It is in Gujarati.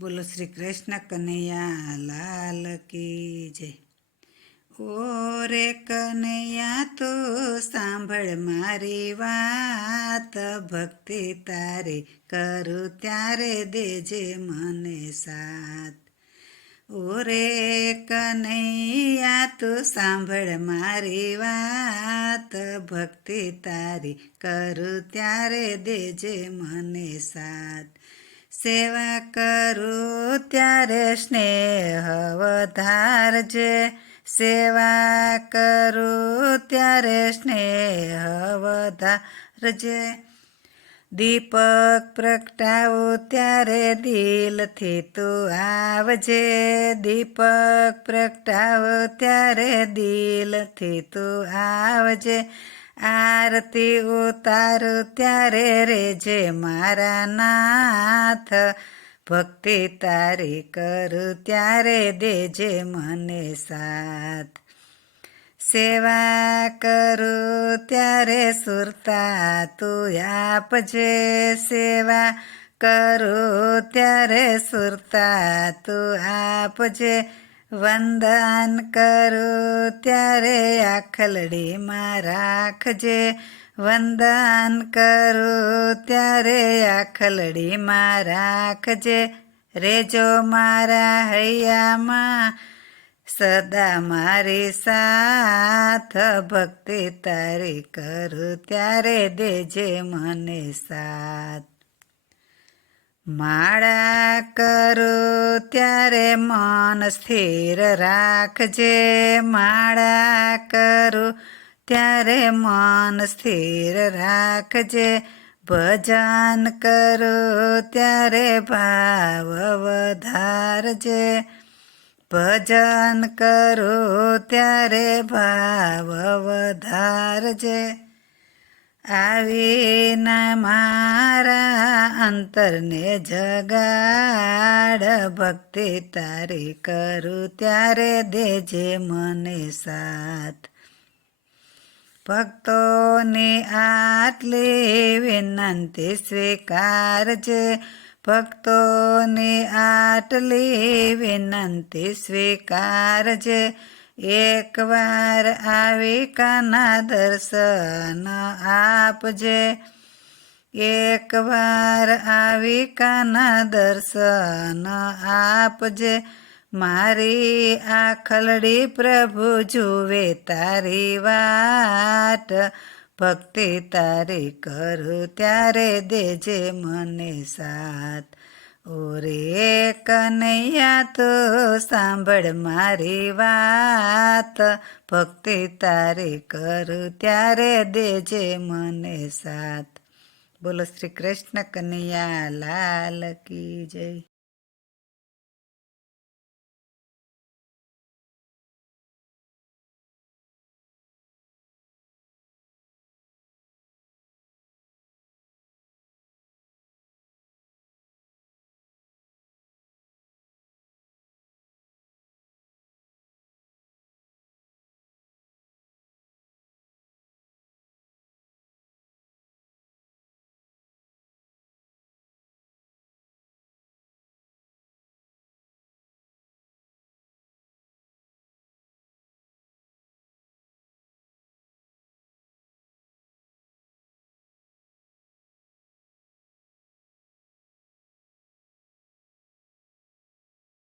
બોલો શ્રી કૃષ્ણ કનૈયા લાલ કી જય. ઓ રે કનૈયા તો સાંભળ મારી વાત, ભક્તિ તારે કરું ત્યારે દેજે મને સાથ. ઓ રે કનૈયા તું સાંભળ મારી વાત, ભક્તિ તારી કરું ત્યારે દેજે મને સાથ. સેવા કરું ત્યારે સ્નેહ વધારજે, સેવા કરું ત્યારે સ્નેહ વધારજે. દીપક પ્રગટાવું ત્યારે દિલથી તું આવજે, દીપક પ્રગટાવું ત્યારે દિલથી તું આવજે. આરતી ઉતારું ત્યારે રેજે મારા નાથ, ભક્તિ તારી કરું ત્યારે દેજે મને સાથ. સેવા કરું ત્યારે સુરતા તું આપજે, સેવા કરું ત્યારે સુરતા તું આપજે. વંદન કરું ત્યારે આખલડીમાં રાખજે, વંદન કરું ત્યારે આખલડીમાં રાખજે. રેજો મારા હૈયામાં સદા મારી સાથ, ભક્તિ તારી કરું ત્યારે દેજે મને સાથ. માળા કરું ત્યારે મન સ્થિર રાખજે, માળા કરું ત્યારે મન સ્થિર રાખજે. ભજન કરું ત્યારે ભાવ વધારજે, ભજન કરું ત્યારે ભાવ વધારજે. આવીને મારા અંતરને જગાડ, ભક્તિ તારી કરું ત્યારે દેજે મને સાથ. ભક્તોની આટલી વિનંતી સ્વીકારજે, ભક્તોની આટલી વિનંતી સ્વીકારજે. એકવાર આવી કાના દર્શન આપજે, એકવાર આવી કાના દર્શન આપજે. મારી આખલડી પ્રભુ જુએ તારી વાટ, ભક્તિ તારી કરું ત્યારે દેજે મને સાથ. ઓ રે કનૈયા તો સાંભળ મારી વાત, ભક્તિ તારી કરું ત્યારે દેજે મને સાથ. બોલો શ્રી કૃષ્ણ કનૈયા લાલ કી જય.